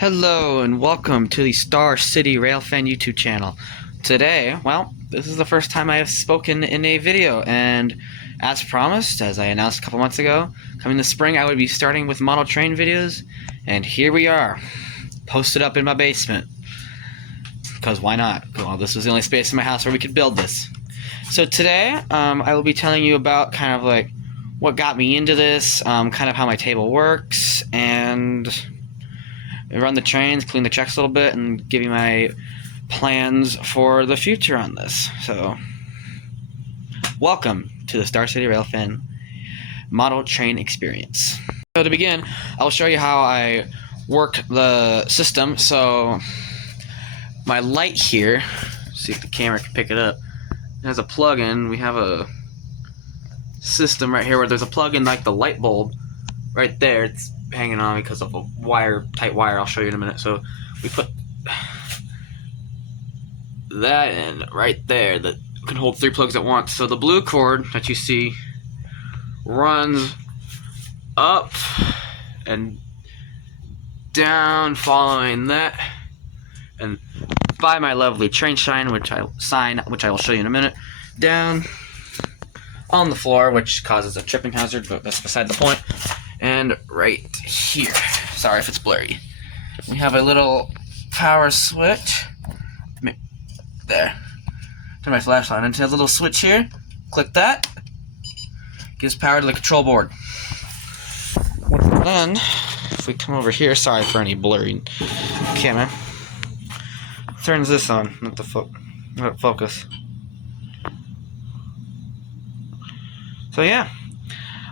Hello and welcome to the Star City Railfan YouTube channel. Today, well, this is the first time I have spoken in a video, and as promised, as I announced a couple months ago, coming this spring I would be starting with model train videos, and here we are, posted up in my basement. Because why not? Well, this was the only space in my house where we could build this. So today, I will be telling you about kind of like what got me into this, kind of how my table works, and run the trains, clean the tracks a little bit, and give you my plans for the future on this. So, welcome to the Star City Railfan model train experience. So to begin, I'll show you how I work the system. So, my light here, see if the camera can pick it up, it has a plug-in. We have a system right here where there's a plug-in like the light bulb right there. It's hanging on because of a tight wire. I'll show you in a minute. So we put that in right there that can hold 3 plugs at once. So the blue cord that you see runs up and down following that, and by my lovely train sign, which I will show you in a minute, down on the floor, which causes a tripping hazard, but that's beside the point. And right here, sorry if it's blurry, we have a little power switch. There. Turn my flashlight into a little switch here. Click that. Gives power to the control board. Then, if we come over here, sorry for any blurry camera. Turns this on, not the focus. So yeah.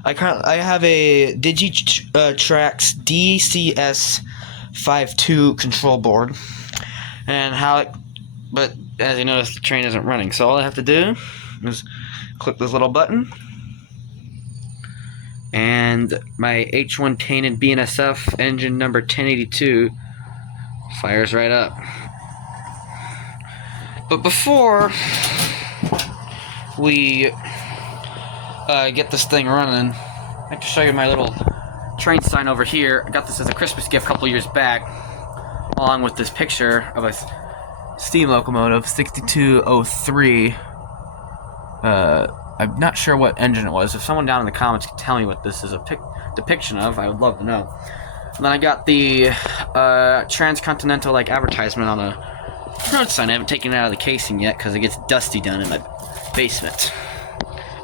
I have a Digitrax DCS52 control board, and but as you notice, the train isn't running. So all I have to do is click this little button, and my H1 tainted BNSF engine number 1082 fires right up. But before we get this thing running, I'd like to show you my little train sign over here. I got this as a Christmas gift a couple years back, along with this picture of a steam locomotive, 6203. I'm not sure what engine it was. If someone down in the comments can tell me what this is a depiction of, I would love to know. And then I got the transcontinental like advertisement on a road sign. I haven't taken it out of the casing yet because it gets dusty down in my basement.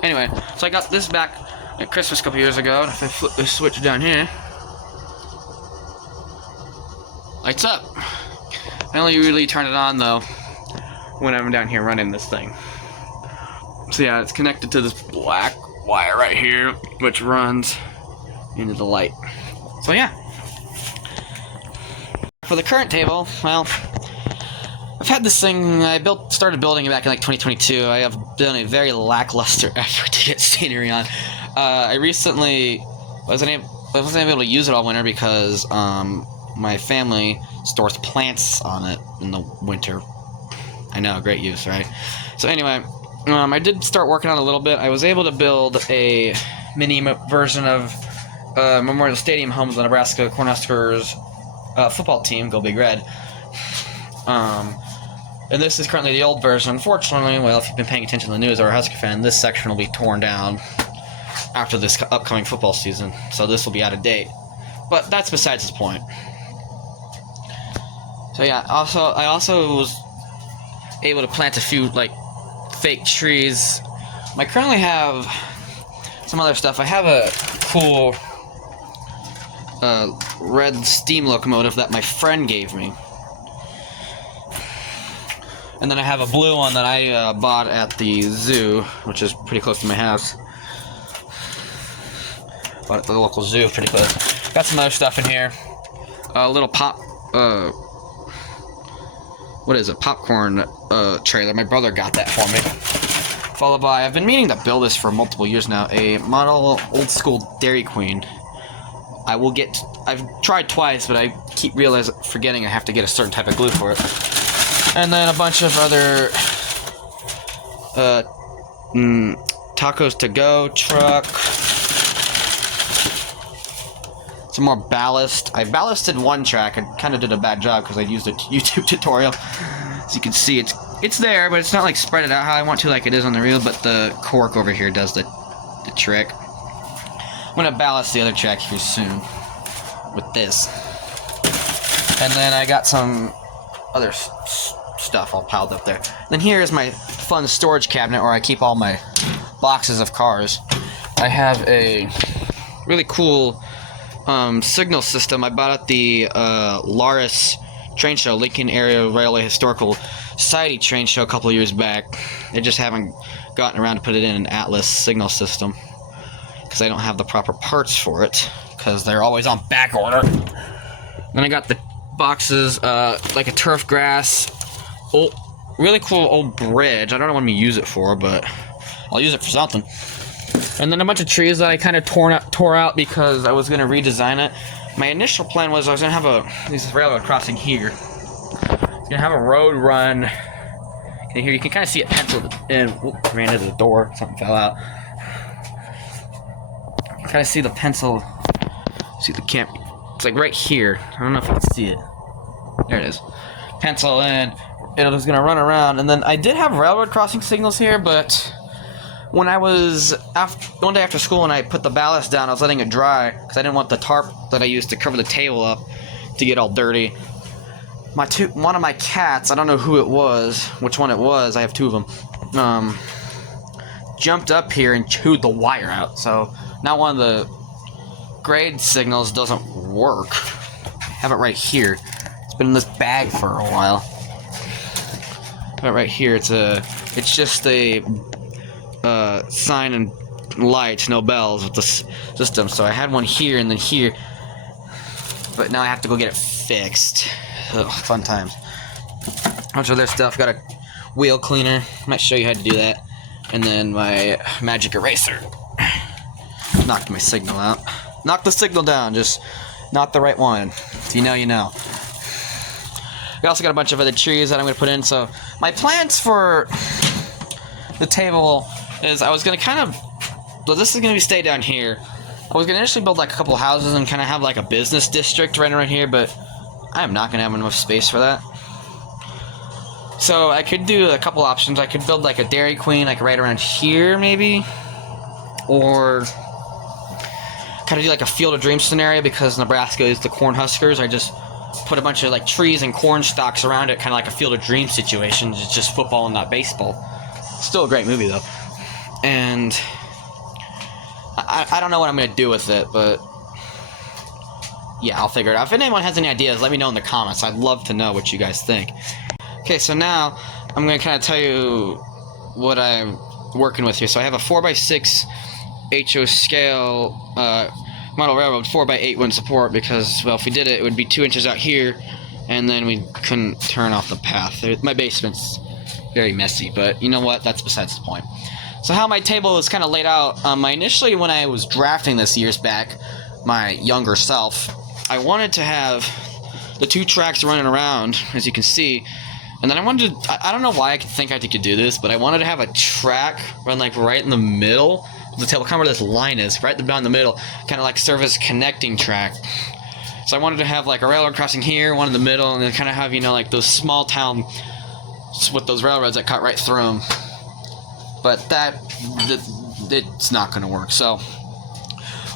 Anyway, so I got this back at Christmas a couple years ago, and if I flip this switch down here, lights up. I only really turn it on, though, when I'm down here running this thing. So yeah, it's connected to this black wire right here, which runs into the light. So yeah. For the current table, well, I've had this thing, started building it back in like 2022. I have done a very lackluster effort to get scenery on. I recently wasn't able to use it all winter because my family stores plants on it in the winter. I know, great use, right? So anyway, I did start working on it a little bit. I was able to build a mini version of Memorial Stadium home of the Nebraska Cornhuskers football team, Go Big Red. And this is currently the old version. Unfortunately, well, if you've been paying attention to the news or a Husker fan, this section will be torn down after this upcoming football season. So this will be out of date. But that's besides the point. So yeah, I also was able to plant a few, like, fake trees. I currently have some other stuff. I have a cool red steam locomotive that my friend gave me. And then I have a blue one that I bought at the zoo, which is pretty close to my house. Bought at the local zoo, pretty close. Got some other stuff in here. A little popcorn trailer. My brother got that for me. Followed by, I've been meaning to build this for multiple years now, a model old school Dairy Queen. I've tried twice, but I keep forgetting I have to get a certain type of glue for it. And then a bunch of other tacos to go truck, some more ballast. I ballasted one track. I kind of did a bad job because I used a YouTube tutorial. As you can see, it's there, but it's not like spread it out how I want to, like it is on the reel. But the cork over here does the trick. I'm gonna ballast the other track here soon with this, and then I got some other stuff all piled up there. Then here is my fun storage cabinet where I keep all my boxes of cars. I have a really cool signal system I bought at the Laris train show, Lincoln Area Railway Historical Society train show a couple years back. They just haven't gotten around to put it in an Atlas signal system because I don't have the proper parts for it because they're always on back order. Then I got the boxes, like a turf grass, really cool old bridge. I don't know what I'm gonna use it for, but I'll use it for something. And then a bunch of trees that I kind of tore out because I was gonna redesign it. My initial plan was I was gonna have this railroad crossing here. I was gonna have a road run. And here you can kind of see it penciled in. Whoop, ran into the door. Something fell out. You kind of see the pencil. See the camp. It's like right here. I don't know if you can see it. There it is. Pencil in. It was gonna run around, and then I did have railroad crossing signals here, but when I was one day after school and I put the ballast down, I was letting it dry because I didn't want the tarp that I used to cover the table up to get all dirty. One of my cats, I don't know who it was, which one it was, I have two of them, jumped up here and chewed the wire out. So now one of the grade signals doesn't work. I have it right here. It's been in this bag for a while. But right here, it's just a sign and lights, no bells with the system. So I had one here and then here, but now I have to go get it fixed. Ugh, fun times. A bunch of other stuff. Got a wheel cleaner. I might show you how to do that. And then my magic eraser. Knocked my signal out. Knocked the signal down, just not the right one. If you know, you know. I also got a bunch of other trees that I'm going to put in. So my plans for the table is I was going to kind of... Well, this is going to stay down here. I was going to initially build like a couple houses and kind of have like a business district right around here, but I am not going to have enough space for that. So I could do a couple options. I could build like a Dairy Queen like right around here maybe. Or kind of do like a Field of Dreams scenario because Nebraska is the Cornhuskers. I just put a bunch of like trees and corn stalks around it, kind of like a Field of Dreams situation. It's just football and not baseball. Still a great movie though. And I don't know what I'm going to do with it, but yeah, I'll figure it out. If anyone has any ideas, let me know in the comments. I'd love to know what you guys think. Okay, so now I'm going to kind of tell you what I'm working with here. So I have a 4x6 HO scale model railroad 4x8 wouldn't support because, well, if we did it, it would be 2 inches out here, and then we couldn't turn off the path. My basement's very messy, but you know what? That's besides the point. So how my table is kind of laid out, initially when I was drafting this years back, my younger self, I wanted to have the 2 tracks running around, as you can see, and then I wanted to, I don't know why I could do this, but I wanted to have a track run like right in the middle of the table, kind of where this line is, right down the middle, kind of like serve as a connecting track. So I wanted to have like a railroad crossing here, one in the middle, and then kind of have, you know, like those small town with those railroads that cut right through them. But it's not going to work. So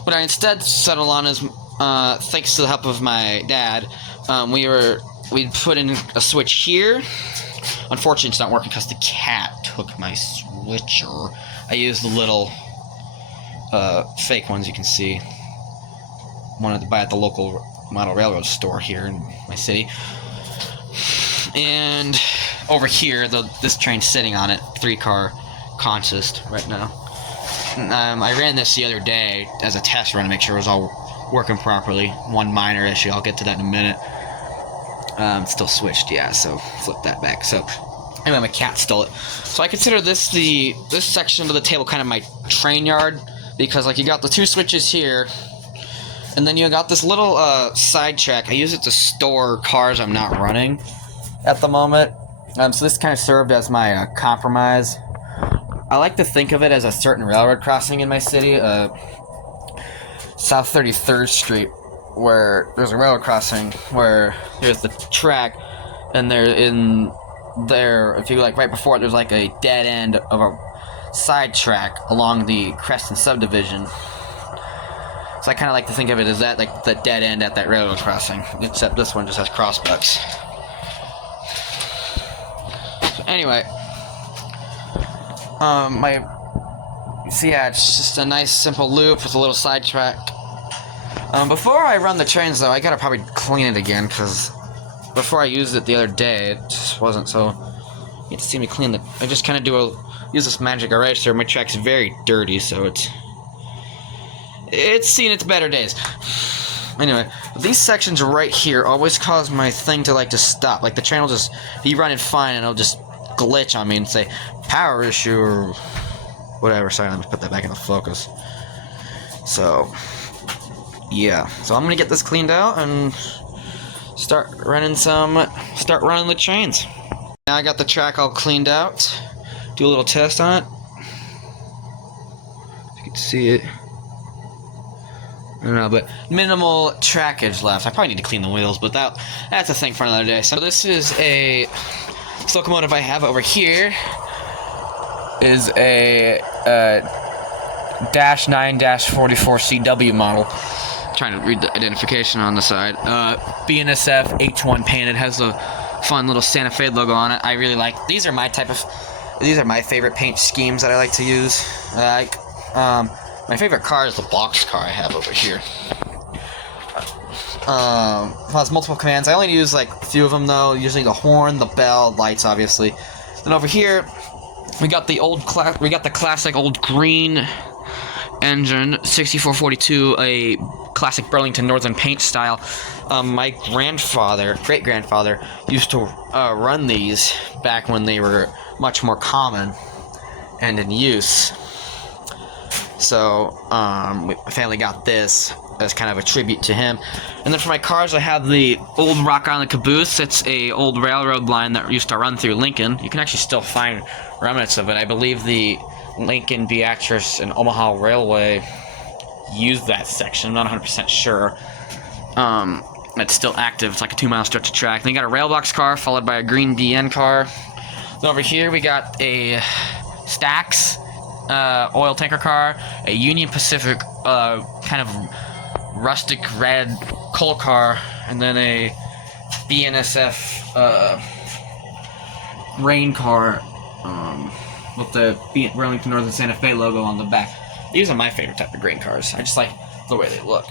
what I instead settled on is, thanks to the help of my dad, we put in a switch here. Unfortunately, it's not working because the cat took my switcher. I used the little fake ones you can see. Wanted to buy at the local model railroad store here in my city. And over here, this train's sitting on it, 3-car consist right now. I ran this the other day as a test run to make sure it was all working properly. One minor issue, I'll get to that in a minute. It's still switched, yeah, so flip that back. So anyway, my cat stole it. So I consider this section of the table kind of my train yard, because like you got the 2 switches here, and then you got this little side track. I use it to store cars I'm not running at the moment. So this kind of served as my compromise. I like to think of it as a certain railroad crossing in my city, South 33rd Street where there's a railroad crossing where there's the track, and if you like right before it, there's like a dead end of a side track along the Creston subdivision. So I kind of like to think of it as that, like the dead end at that railroad crossing, except this one just has crossbucks. So anyway, it's just a nice simple loop with a little side track. Before I run the trains though, I gotta probably clean it again, because before I used it the other day, it just wasn't so. You get to see me clean it. I just kind of use this magic eraser. My track's very dirty, so it's seen its better days. Anyway, these sections right here always cause my thing to like to stop. Like the train will just be running fine and it'll just glitch on me and say power issue or whatever. Sorry, let me put that back in the focus. So yeah, so I'm gonna get this cleaned out and start running the trains. Now I got the track all cleaned out. Do a little test on it. If you can see it. I don't know, but minimal trackage left. I probably need to clean the wheels, but that's a thing for another day. So this is this locomotive I have over here is a -9-44 CW model. I'm trying to read the identification on the side. BNSF H1 painted. Has a fun little Santa Fe logo on it. I really like. These are my favorite paint schemes that I like to use. My favorite car is the box car I have over here. It has multiple commands. I only use like a few of them though. Usually the horn, the bell, lights, obviously. Then over here, we got the classic old green engine, 6442, a classic Burlington Northern paint style. My great grandfather, used to run these back when they were much more common and in use. So my family got this as kind of a tribute to him. And then for my cars, I have the old Rock Island caboose. It's a old railroad line that used to run through Lincoln. You can actually still find remnants of it. I believe the Lincoln, Beatrice, and Omaha Railway used that section. I'm not 100% sure. It's still active. It's like a 2-mile stretch of track. Then you got a rail box car followed by a green BN car. Then over here we got a Stax oil tanker car, a Union Pacific kind of rustic red coal car, and then a BNSF rain car with the Burlington Northern Santa Fe logo on the back. These are my favorite type of grain cars. I just like the way they look.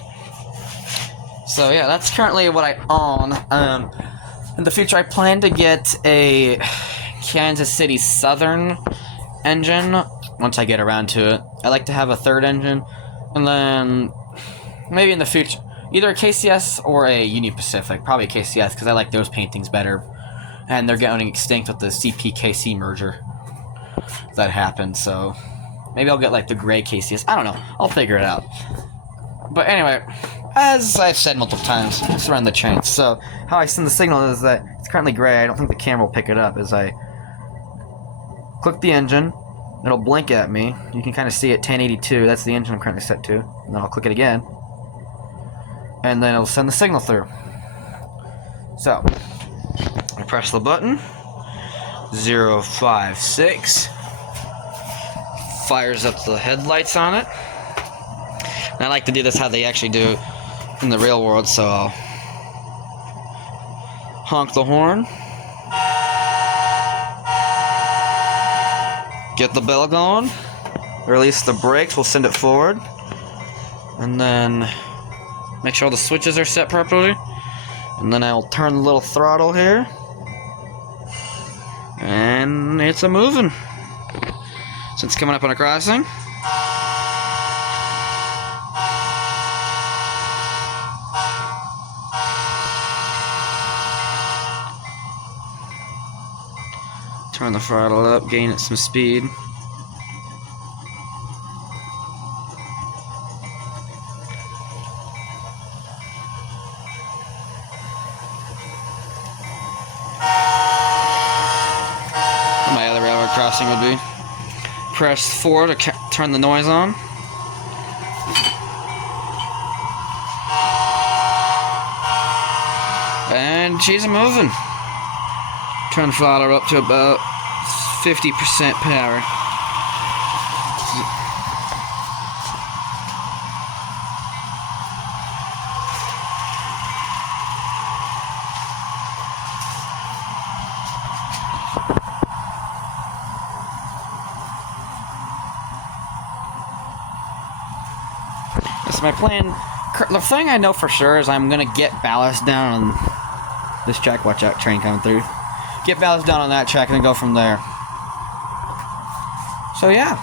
So yeah, that's currently what I own. In the future, I plan to get a Kansas City Southern engine once I get around to it. I like to have a third engine, and then maybe in the future either a KCS or a Union Pacific. Probably a KCS because I like those paintings better, and they're getting extinct with the CPKC merger that happened. So maybe I'll get like the gray KCS. I don't know. I'll figure it out. But anyway, as I've said multiple times, let's run the train. So how I send the signal is that it's currently gray. I don't think the camera will pick it up. As I click the engine, it'll blink at me. You can kind of see it, 1082. That's the engine I'm currently set to. And then I'll click it again, and then it'll send the signal through. So I press the button. 056 fires up the headlights on it. And I like to do this how they actually do in the real world, so I'll honk the horn, get the bell going, release the brakes, we'll send it forward, and then make sure all the switches are set properly, and then I'll turn the little throttle here, and it's a moving. So it's coming up on a crossing. Turn the throttle up, gain it some speed. My other railroad crossing would be. Press 4 to turn the noise on. And she's moving. Turn the throttle up to about 50% power. That's my plan. The thing I know for sure is I'm gonna get ballast down on this track. Watch out, train coming through. Get ballast down on that track and then go from there. So yeah,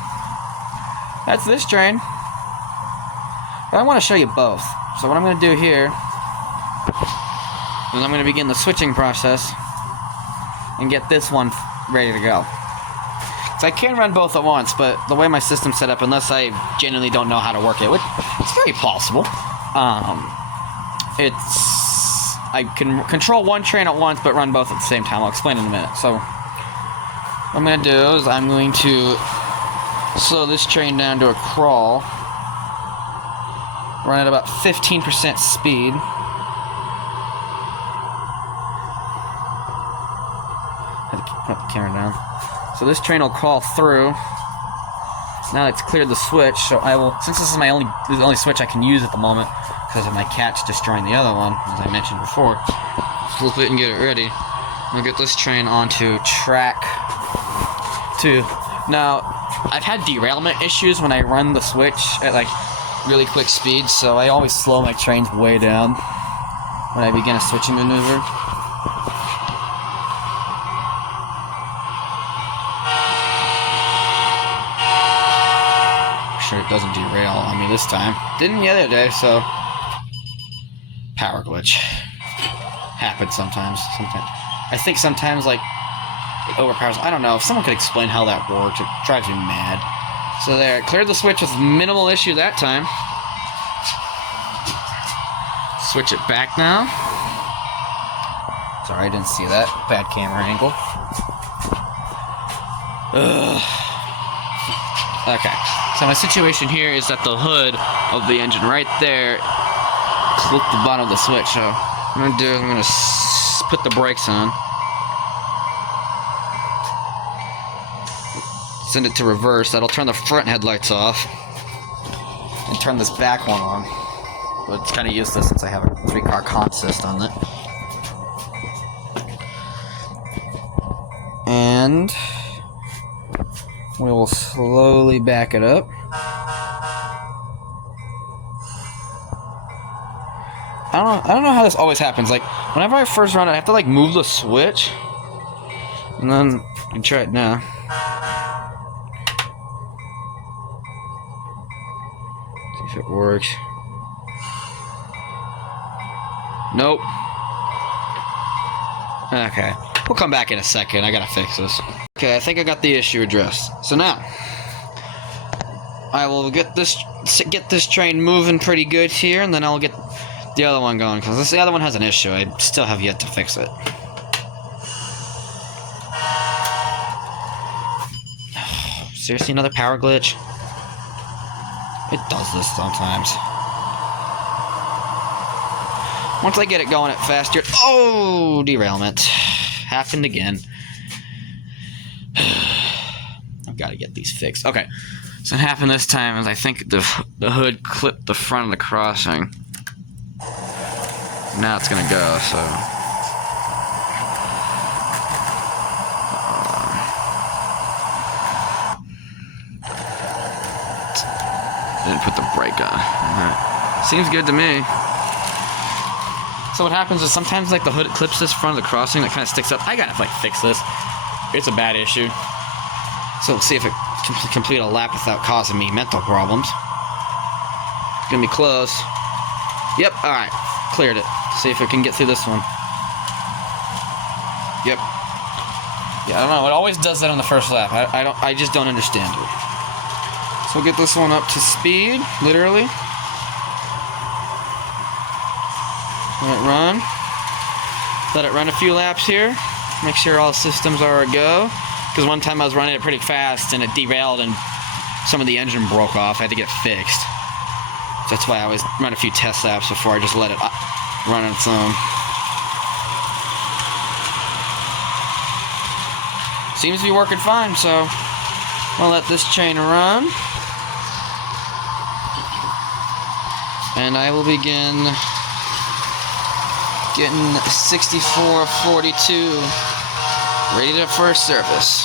that's this train. But I want to show you both. So what I'm going to do here is I'm going to begin the switching process and get this one ready to go. So I can run both at once, but the way my system's set up, unless I genuinely don't know how to work it, which it's very possible, I can control one train at once, but run both at the same time. I'll explain in a minute. So what I'm going to do is I'm going to slow this train down to a crawl, run at about 15% speed. Put the camera down. So this train will crawl through. Now it's cleared the switch, so I will, since this is the only switch I can use at the moment, because of my cat's destroying the other one, as I mentioned before, flip it and get it ready. We'll get this train onto track 2. Now, I've had derailment issues when I run the switch at like really quick speed, so I always slow my trains way down when I begin a switching maneuver. Sure it doesn't derail on me this time. Didn't the other day, so power glitch. Happens sometimes. I think sometimes like it overpowers. I don't know. If someone could explain how that works, it drives me mad. So there, it cleared the switch with minimal issue that time. Switch it back now. Sorry, I didn't see that. Bad camera angle. Ugh. Okay. So my situation here is that the hood of the engine right there clipped the bottom of the switch. So what I'm going to do is I'm going to put the brakes on. Send it to reverse. That'll turn the front headlights off. And turn this back one on. But it's kind of useless since I have a 3-car consist on it. And we will slowly back it up. I don't know how this always happens. Like, whenever I first run it, I have to like move the switch. And then I can try it now. See if it works. Nope. Okay. We'll come back in a second. I gotta fix this. Okay, I think I got the issue addressed. So now, I will get this train moving pretty good here, and then I'll get the other one going, because the other one has an issue. I still have yet to fix it. Seriously, another power glitch? It does this sometimes. Once I get it going at faster... Oh! Derailment. Happened again. I've got to get these fixed. Okay. So what happened this time is I think the hood clipped the front of the crossing. Now it's gonna go, so... Didn't put the brake on. Alright. Seems good to me. So what happens is sometimes like the hood clips this front of the crossing that kind of sticks up. I gotta like fix this. It's a bad issue. So let's see if it can complete a lap without causing me mental problems. It's gonna be close. Yep, alright. Cleared it. See if it can get through this one. Yep. Yeah, I don't know. It always does that on the first lap. I just don't understand it. So we'll get this one up to speed, literally. Let it run. Let it run a few laps here. Make sure all systems are a go. Because one time I was running it pretty fast and it derailed and some of the engine broke off. I had to get it fixed. So that's why I always run a few test laps before I just let it run on its own. Seems to be working fine, so I'll let this chain run. And I will begin getting 6442 ready for service.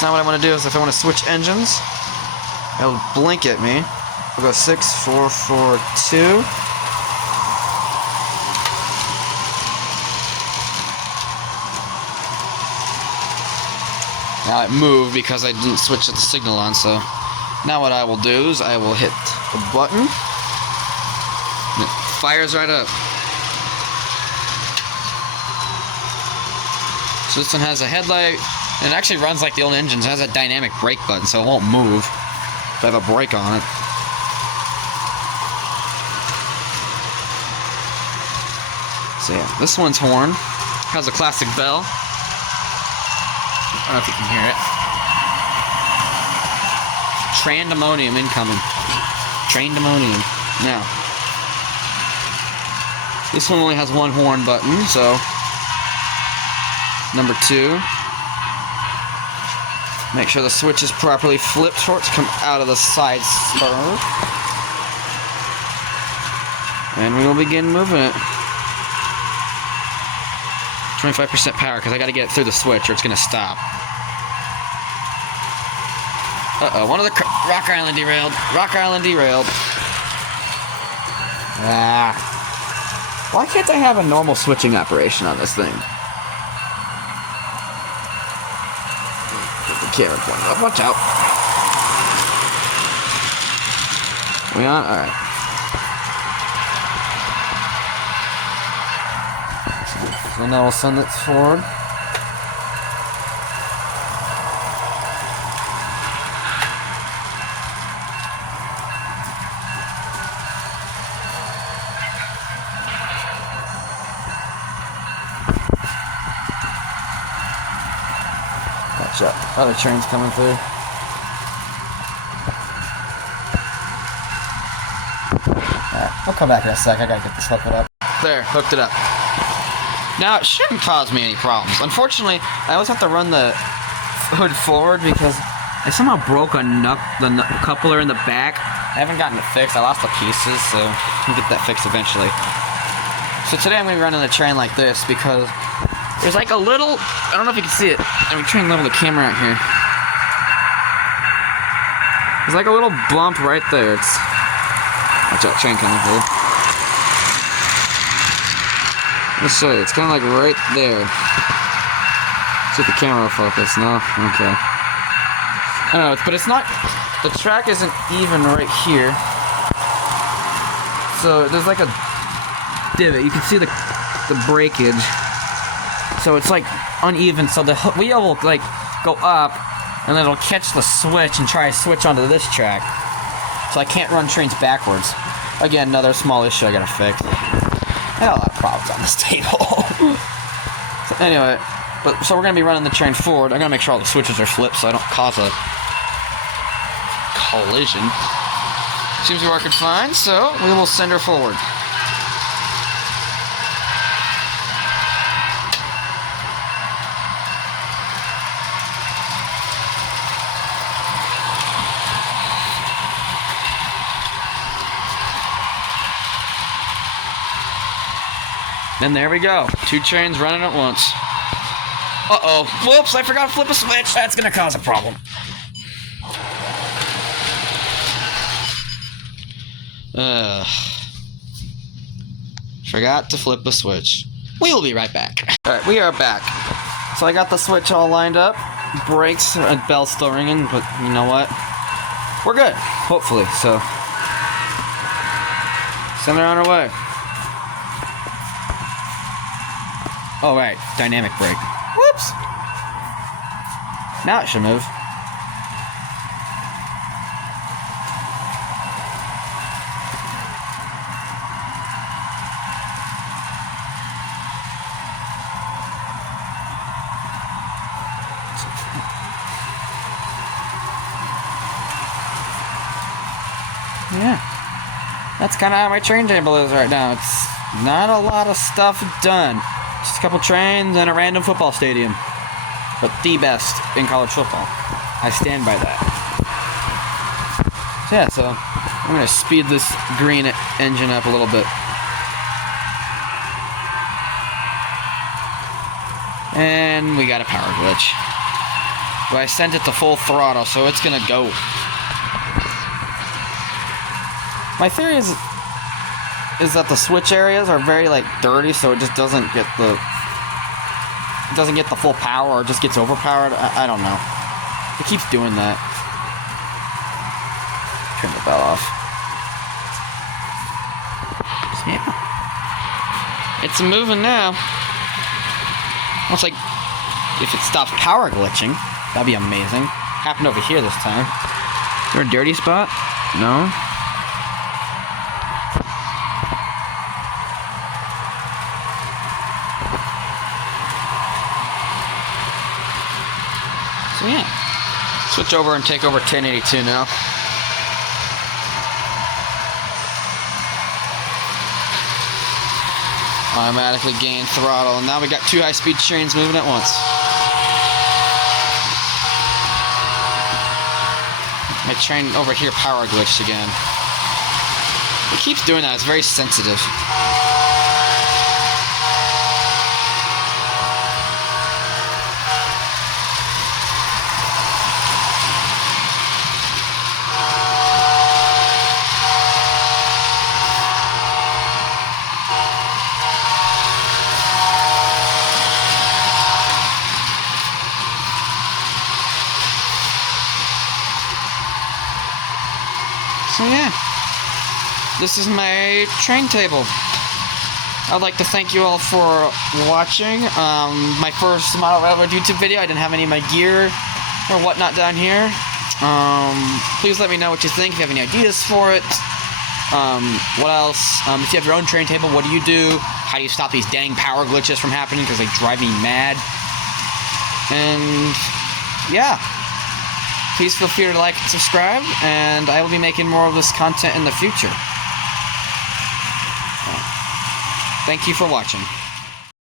So now what I want to do is if I want to switch engines, it'll blink at me. We'll go 6442. Now it moved because I didn't switch the signal on, so now what I will do is I will hit the button. And it fires right up. So this one has a headlight, and it actually runs like the old engines. It has a dynamic brake button, so it won't move if I have a brake on it. So yeah, this one's horn has a classic bell. I don't know if you can hear it. Trandemonium incoming. Trandemonium. Now, this one only has one horn button, so number 2. Make sure the switch is properly flipped for it to come out of the side spur. And we will begin moving it. 25% power, because I got to get it through the switch or it's going to stop. Uh-oh, one of the Rock Island derailed. Rock Island derailed. Ah. Why can't I have a normal switching operation on this thing? Get the camera pointed up. Watch out. We on? Alright. So now we'll send it forward. Watch out. Other trains coming through. Alright, we'll come back in a sec. I gotta get this hooked up. There, hooked it up. Now, it shouldn't cause me any problems. Unfortunately, I always have to run the hood forward because I somehow broke the coupler in the back. I haven't gotten it fixed. I lost the pieces, so I'll get that fixed eventually. So today I'm going to be running the train like this because there's like a little... I don't know if you can see it. I'm trying to level the camera out here. There's like a little bump right there. It's... Watch out, train coming through. Let's show you. It's kind of like right there. See if the camera will focus. No? Okay. I don't know, but it's not... The track isn't even right here. So there's like a divot. You can see the breakage. So it's like uneven. So the wheel will like go up, and then it'll catch the switch and try to switch onto this track. So I can't run trains backwards. Again, another small issue I gotta fix. I got a lot of problems on this table. So anyway, so we're gonna be running the train forward. I'm gonna make sure all the switches are flipped so I don't cause a collision. Seems to be working fine, so we will send her forward. And there we go. 2 trains running at once. Uh-oh. Whoops, I forgot to flip a switch. That's going to cause a problem. Forgot to flip a switch. We'll be right back. Alright, we are back. So I got the switch all lined up. Brakes and bell's still ringing, but you know what? We're good. Hopefully, so. Send her on her way. Oh, right. Dynamic brake. Whoops! Now it should move. Yeah. That's kind of how my train table is right now. It's not a lot of stuff done. Just a couple trains and a random football stadium. but the best in college football. I stand by that. So yeah, so I'm going to speed this green engine up a little bit. And we got a power glitch. But I sent it to full throttle, so it's going to go. My theory is that the switch areas are very like dirty, so it just doesn't get the full power, or just gets overpowered. I don't know. It keeps doing that. Turn the bell off. So, yeah. It's moving now. Looks like if it stops power glitching, that'd be amazing. Happened over here this time. Is there a dirty spot? No. So yeah, switch over and take over 1082 now. Automatically gain throttle, and now we got two high-speed trains moving at once. My train over here power glitched again. It keeps doing that, it's very sensitive. So yeah, this is my train table. I'd like to thank you all for watching. My first Model Railroad YouTube video. I didn't have any of my gear or whatnot down here. Please let me know what you think, if you have any ideas for it. What else? If you have your own train table, what do you do? How do you stop these dang power glitches from happening, because they drive me mad? And yeah. Please feel free to like and subscribe, and I will be making more of this content in the future. Thank you for watching.